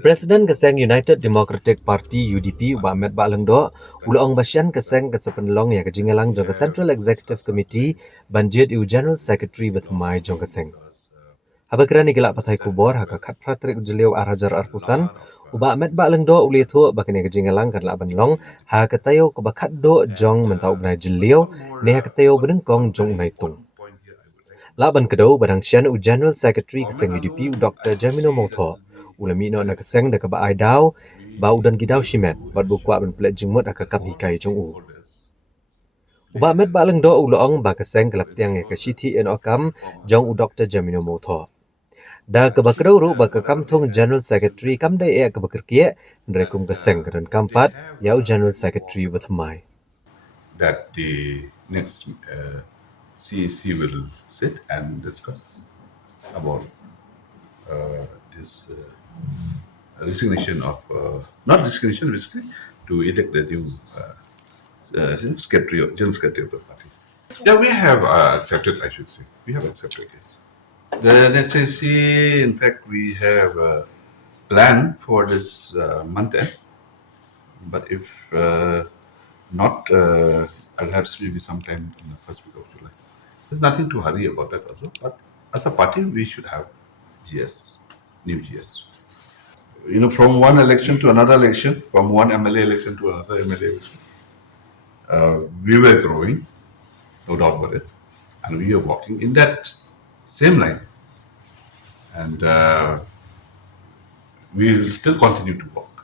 Presiden Keseng United Democratic Party UDP Wamet Balengdo Ulong Basyan Keseng Kesepenlong ya Jingïalang jong Central Executive Committee banjir General Secretary Thymmai jong Keseng. Habakran igala patai kubor haka khat pratrik jeliu arhajar arpusan uba Met Balengdo ulithu bakene Jingïalang kan la banlong ha katayo kebakat do jong mentau bnai jeliu ne ha katayo benengkong jong unai tung. Laban kedau badang sian General Secretary Keseng UDP Dr. Jemino Motho ulami no nak Keseng da kaba ai dau ba udan gidau shimet bad bukwa ban plet jingmut akakap hikai jong u. Uba Met Balengdo ulong ba Keseng kelap tiang ya kashiti en okam jong u Dr. Jemino Motho. Da kebakadau ru ba kakam thong General Secretary kam dai e kebakerkie nrekum Keseng kedan kampat yau General Secretary Thymmai. That the next CEC will sit and discuss about this resignation of, not resignation, basically, to elect the new secretary, general secretary of the party. Yeah, we have accepted, I should say. We have accepted this. The next CEC, in fact, we have a plan for this month end. But if not, perhaps maybe sometime in the first week of July. There's nothing to hurry about that also. But as a party, we should have GS, new GS. From one election to another election, from one MLA election to another MLA election, we were growing, no doubt about it, and we are walking in that same line. And we will still continue to walk.